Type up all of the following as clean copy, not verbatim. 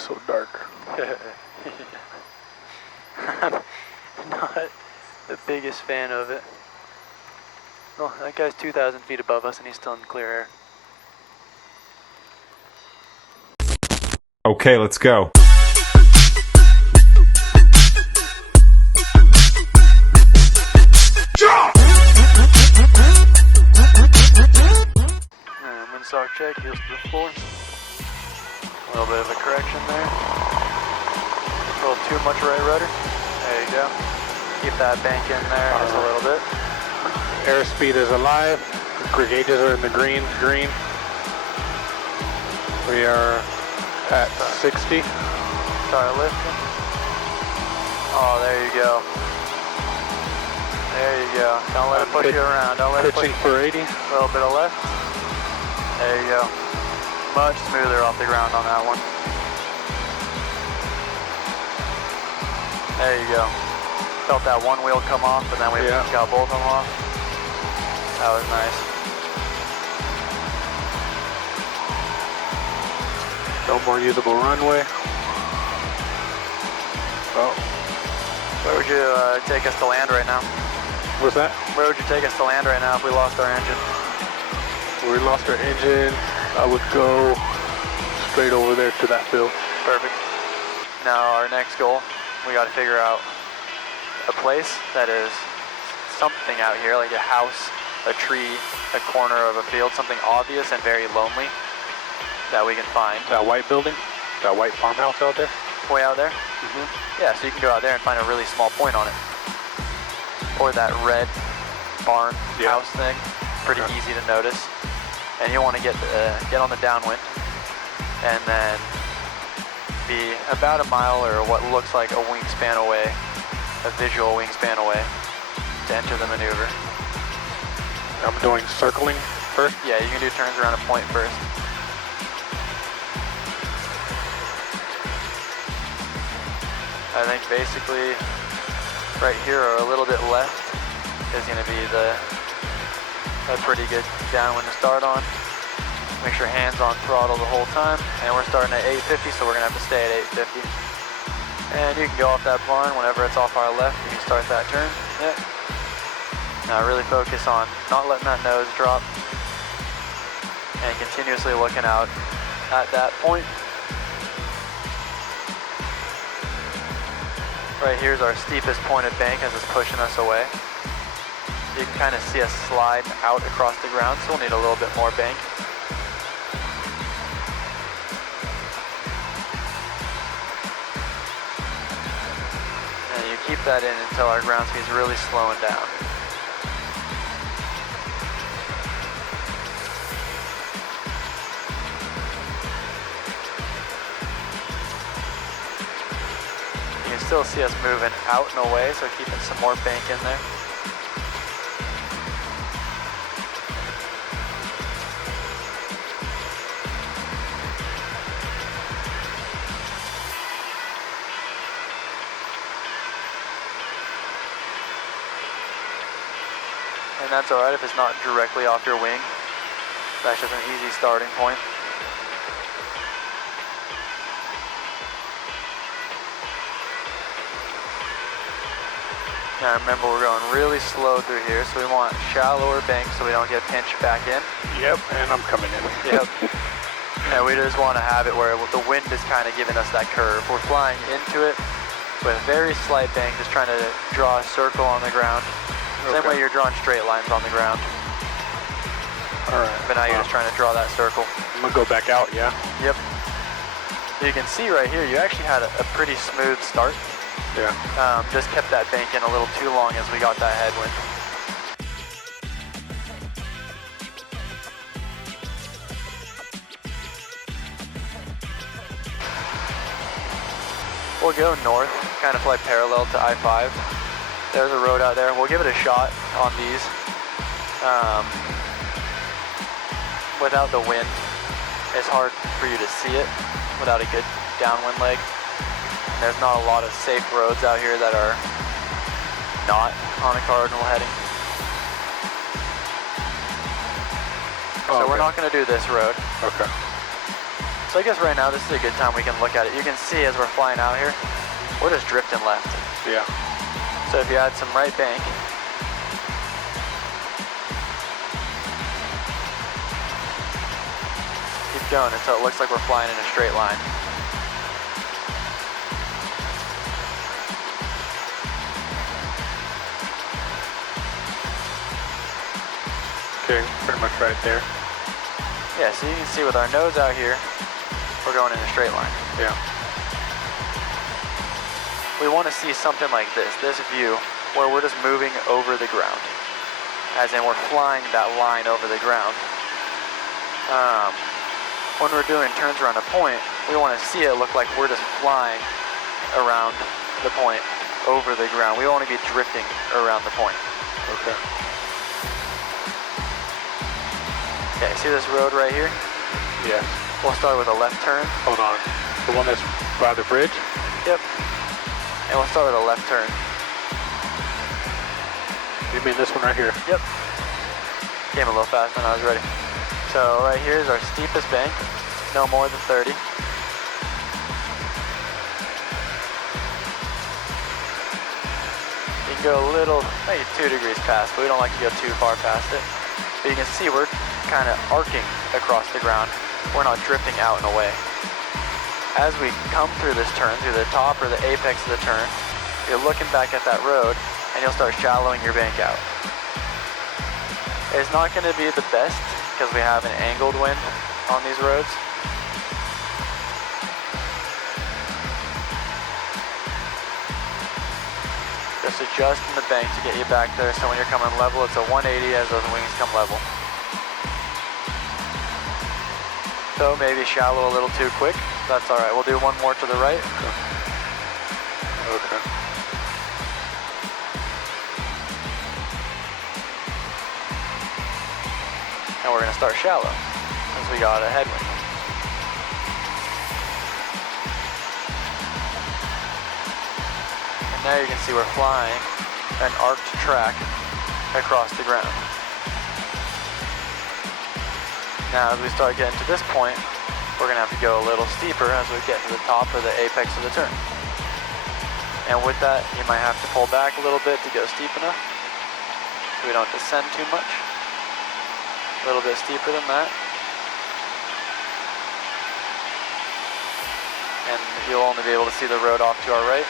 so dark. I'm not the biggest fan of it. Oh, that guy's 2,000 feet above us and he's still in clear air. Okay, let's go. Windsock check, heels to the floor. A little bit of a correction there. A little too much right rudder. There you go. Keep that bank in there just a little bit. Airspeed is alive. The gauges are in the green. We are at 60. Start lifting. Oh, there you go. There you go. Don't let it push you around. Don't let it push you. Pitching for 80. A little bit of left. There you go. Much smoother off the ground on that one. There you go. Felt that one wheel come off, and then we got both of them off. That was nice. No more usable runway. Oh. Where would you take us to land right now? What's that? Where would you take us to land right now if we lost our engine? We lost our engine. I would go straight over there to that field. Perfect. Now our next goal, we got to figure out a place that is something out here, like a house, a tree, a corner of a field, something obvious and very lonely that we can find. That white building? That white farmhouse out there? Way out there? Mm-hmm. Yeah, so you can go out there and find a really small point on it. Or that red barn house thing, pretty easy to notice. And you want to get on the downwind and then be about a mile or what looks like a wingspan away, a visual wingspan away to enter the maneuver. I'm doing circling first? Yeah, you can do turns around a point first. I think basically right here or a little bit left is going to be a pretty good downwind to start on. Make sure hands on throttle the whole time, and we're starting at 850, so we're going to have to stay at 850. And you can go off that barn whenever it's off our left, you can start that turn. Yep. Now really focus on not letting that nose drop and continuously looking out at that point. Right here's our steepest pointed bank as it's pushing us away. You can kind of see us slide out across the ground, so we'll need a little bit more bank. And you keep that in until our ground speed's really slowing down. You can still see us moving out and away, so keeping some more bank in there. And that's alright if it's not directly off your wing. That's just an easy starting point. Now remember, we're going really slow through here, so we want shallower banks so we don't get pinched back in. Yep, and I'm coming in. Yep. And we just want to have it where the wind is kind of giving us that curve. We're flying into it with a very slight bank, just trying to draw a circle on the ground. Same way you're drawing straight lines on the ground. Alright. But now you're just trying to draw that circle. I'm going to go back out, yeah? Yep. So you can see right here, you actually had a pretty smooth start. Yeah. Just kept that bank in a little too long as we got that headwind. We'll go north, kind of fly parallel to I-5. There's a road out there. We'll give it a shot on these. Without the wind, it's hard for you to see it without a good downwind leg. There's not a lot of safe roads out here that are not on a cardinal heading. So we're not going to do this road. Okay. So I guess right now this is a good time we can look at it. You can see as we're flying out here, we're just drifting left. Yeah. So if you add some right bank, keep going until it looks like we're flying in a straight line. Okay, pretty much right there. Yeah, so you can see with our nose out here, we're going in a straight line. Yeah. We want to see something like this view, where we're just moving over the ground. As in we're flying that line over the ground. When we're doing turns around a point, we want to see it look like we're just flying around the point, over the ground. We want to be drifting around the point. Okay. Okay, see this road right here? Yes. We'll start with a left turn. Hold on. The one that's by the bridge? Yep. And we'll start with a left turn. You mean this one right here? Yep. Came a little fast when I was ready. So right here is our steepest bank, no more than 30. You can go a little, maybe 2 degrees past, but we don't like to go too far past it. But you can see we're kind of arcing across the ground. We're not drifting out and away. As we come through this turn, through the top or the apex of the turn, you're looking back at that road and you'll start shallowing your bank out. It's not going to be the best because we have an angled wind on these roads. Just adjusting the bank to get you back there, so when you're coming level, it's a 180 as those wings come level. So maybe shallow a little too quick. That's all right. We'll do one more to the right. Okay. And we're going to start shallow since we got a headwind. And now you can see we're flying an arced track across the ground. Now as we start getting to this point, we're going to have to go a little steeper as we get to the top or the apex of the turn. And with that, you might have to pull back a little bit to go steep enough so we don't descend too much. A little bit steeper than that. And you'll only be able to see the road off to our right.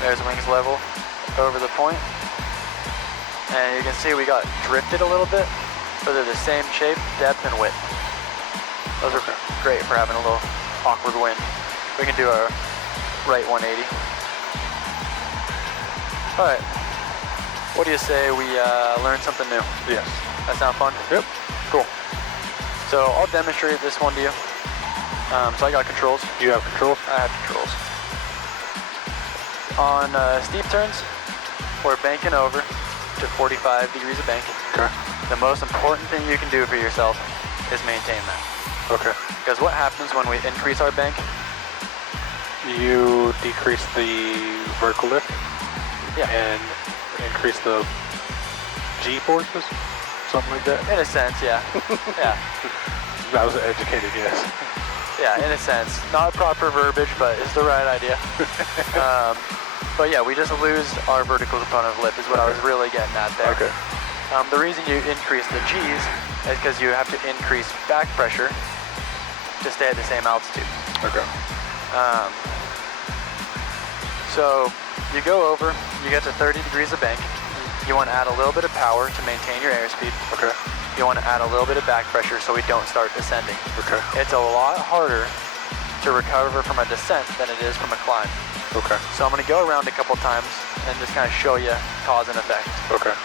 There's wings level over the point. And you can see we got drifted a little bit, but they're the same shape, depth, and width. Those are great for having a little awkward wind. We can do a right 180. All right, what do you say we learn something new? Yes. That sound fun? Yep. Cool. So I'll demonstrate this one to you. So I got controls. You have controls? I have controls. On steep turns, we're banking over to 45 degrees of bank. Okay. The most important thing you can do for yourself is maintain that. Okay. Because what happens when we increase our bank? You decrease the vertical lift? Yeah. And increase the G forces? Something like that? In a sense, yeah. Yeah. That was an educated guess. Yeah, in a sense. Not proper verbiage, but it's the right idea. But yeah, we just lose our vertical component of lift is what I was really getting at there. Okay. The reason you increase the G's is because you have to increase back pressure to stay at the same altitude. Okay. So you go over, you get to 30 degrees of bank. You want to add a little bit of power to maintain your airspeed. Okay. You want to add a little bit of back pressure so we don't start descending. Okay. It's a lot harder to recover from a descent than it is from a climb. Okay. So I'm going to go around a couple times and just kind of show you cause and effect. Okay.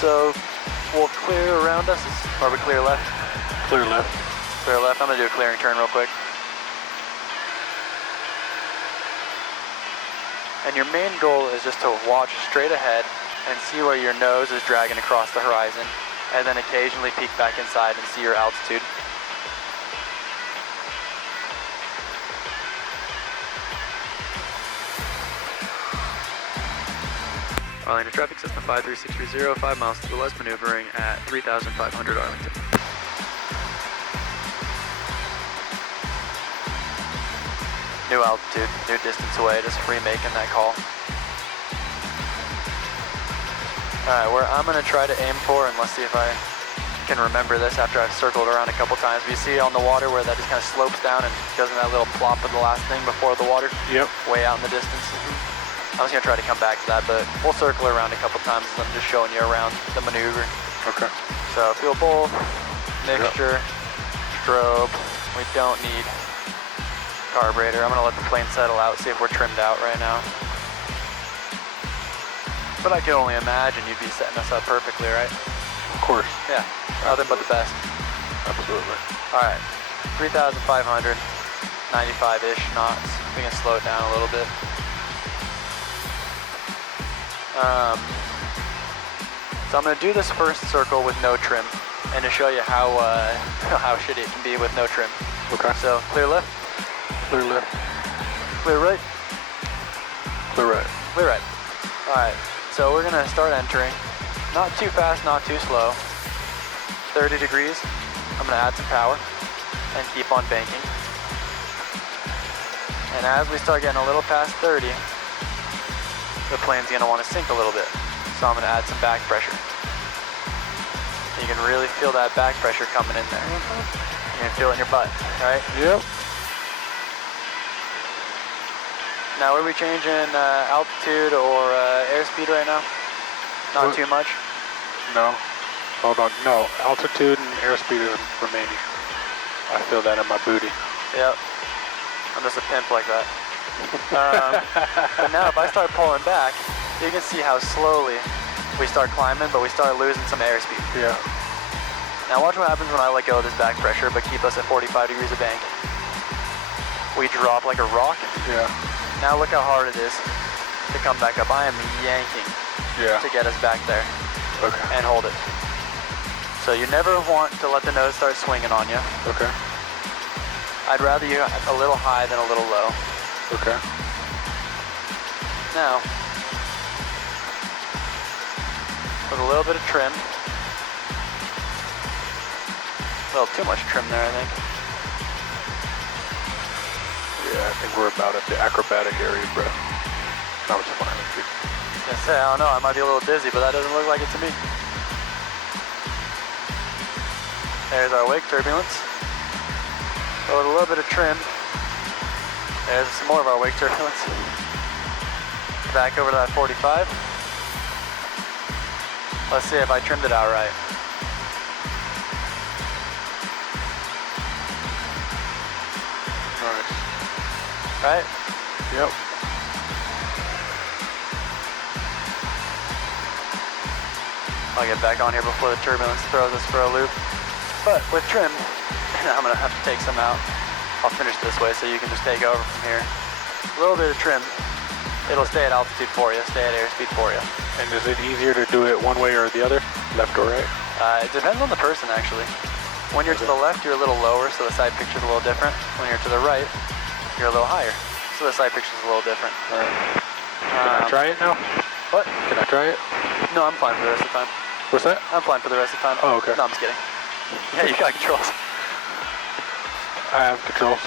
So we'll clear around us, or we clear left? Clear left. Clear left. I'm going to do a clearing turn real quick. And your main goal is just to watch straight ahead and see where your nose is dragging across the horizon, and then occasionally peek back inside and see your altitude. Arlington traffic system 53630, 5 miles to the west, maneuvering at 3,500 Arlington. New altitude, new distance away, just remaking that call. Alright, where I'm going to try to aim for, and let's see if I can remember this after I've circled around a couple times. You see on the water where that just kind of slopes down and goes in that little plop of the last thing before the water? Yep. Way out in the distance. I was going to try to come back to that, but we'll circle around a couple times as I'm just showing you around the maneuver. Okay. So fuel bowl, mixture, strobe. We don't need carburetor. I'm going to let the plane settle out, see if we're trimmed out right now. But I can only imagine you'd be setting us up perfectly, right? Of course. Yeah, nothing but the best. Absolutely. All right, 3,500, 95-ish knots. We can slow it down a little bit. So I'm going to do this first circle with no trim, and to show you how shitty it can be with no trim. Okay. So clear left, Clear left. clear right, Clear right. clear right. All right. So we're going to start entering. Not too fast, not too slow. 30 degrees. I'm going to add some power and keep on banking. And as we start getting a little past 30, the plane's going to want to sink a little bit. So I'm going to add some back pressure. You can really feel that back pressure coming in there. You can feel it in your butt, right? Yep. Now, are we changing altitude or airspeed right now? Not too much? No. Hold on. No. Altitude and airspeed is remaining. I feel that in my booty. Yep. I'm just a pimp like that. But now, if I start pulling back, you can see how slowly we start climbing, but we start losing some airspeed. Yeah. Now, watch what happens when I let go of this back pressure, but keep us at 45 degrees of bank. We drop like a rock. Yeah. Now look how hard it is to come back up. I am yanking to get us back there and hold it. So you never want to let the nose start swinging on you. Okay. I'd rather you a little high than a little low. Okay. Now, with a little bit of trim. A little too much trim there, I think. Yeah, I think we're about at the acrobatic area, bro. That was fine. I was gonna say, I don't know, I might be a little dizzy, but that doesn't look like it to me. There's our wake turbulence. So with a little bit of trim, there's some more of our wake turbulence. Back over to that 45. Let's see if I trimmed it out right. Nice. Right? Yep. I'll get back on here before the turbulence throws us for a loop. But with trim, I'm gonna have to take some out. I'll finish this way so you can just take over from here. A little bit of trim. It'll stay at altitude for you, stay at airspeed for you. And is it easier to do it one way or the other? Left or right? It depends on the person, actually. When you're to the left, you're a little lower, so the side picture's a little different. When you're to the right, you're a little higher, so the side picture's a little different. All right. Can I try it now? What? Can I try it? No, I'm fine for the rest of the time. What's that? I'm fine for the rest of the time. Oh, okay. No, I'm just kidding. Yeah, you got controls. I have controls.